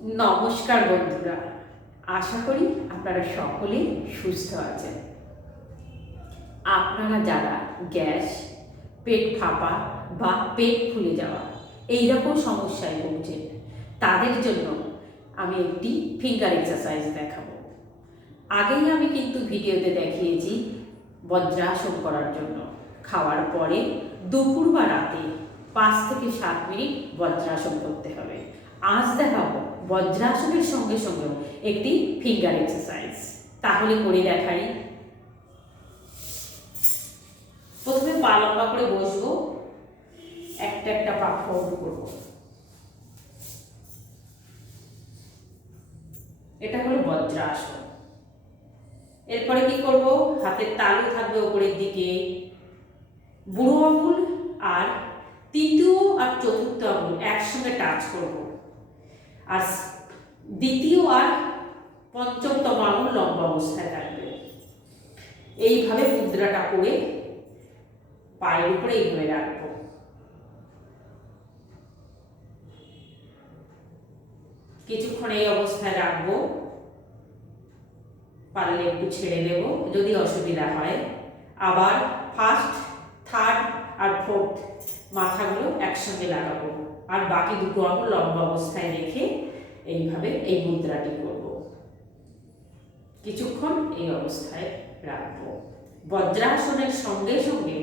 নমস্কার বন্ধুরা, আশা করি আপনারা সকলেই সুস্থ আছেন। আপনারা যারা গ্যাস, পেট ফাঁপা বা পেট ফুলে যাওয়া এই রকম সমস্যায় ভুগছেন, তাদের জন্য আমি একটি ফিঙ্গার এক্সারসাইজ দেখাবো। আগেই আমি কিন্তু ভিডিওতে দেখিয়েছি বজ্রাসন করার জন্য। খাওয়ার পরে দুপুর বা রাতে 5 থেকে 7 মিনিট বজ্রাসন করতে হবে। আজ দেখাবো বজ্রাসনের সঙ্গে সঙ্গে একটি ফিঙ্গার এক্সারসাইজ। তাহলে করে দেখাই। প্রথমে পা লম্বা করে বসবো, একটা একটা পা ফোল্ড করবো। এটা হলো বজ্রাসন। এরপরে কি করব, হাতের তালু থাকবে উপরের দিকে, বুড়ো আঙুল আর তৃতীয় আর চতুর্থ আঙুল একসঙ্গে টাচ করব, আর দ্বিতীয় আর পঞ্চমতম আঙুল লম্বা অবস্থায় থাকবে। এইভাবে মুদ্রাটা করে পায়ের উপরে এইভাবে রাখবো। কিছুক্ষণ এই অবস্থায় রাখবো, পারলে একটু ছেড়ে দেব যদি অসুবিধা হয়। আবার ফার্স্ট, থার্ড আর ফোর্থ মাথাগুলো একসঙ্গে লাগাবো, আর বাকি দুটো আঙুল লম্বা অবস্থায় রেখে এইভাবে এই মুদ্রাটি করব। কিছুক্ষণ এই অবস্থায় রাখবো। বজ্রাসনের সঙ্গে সঙ্গে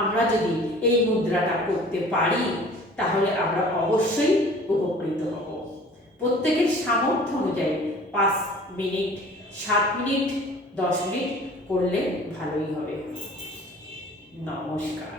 আমরা যদি এই মুদ্রাটা করতে পারি, তাহলে আমরা অবশ্যই উপকৃত হব। প্রত্যেকের সামর্থ্য অনুযায়ী 5 মিনিট, 7 মিনিট, 10 মিনিট করলে ভালোই হবে। নমস্কার।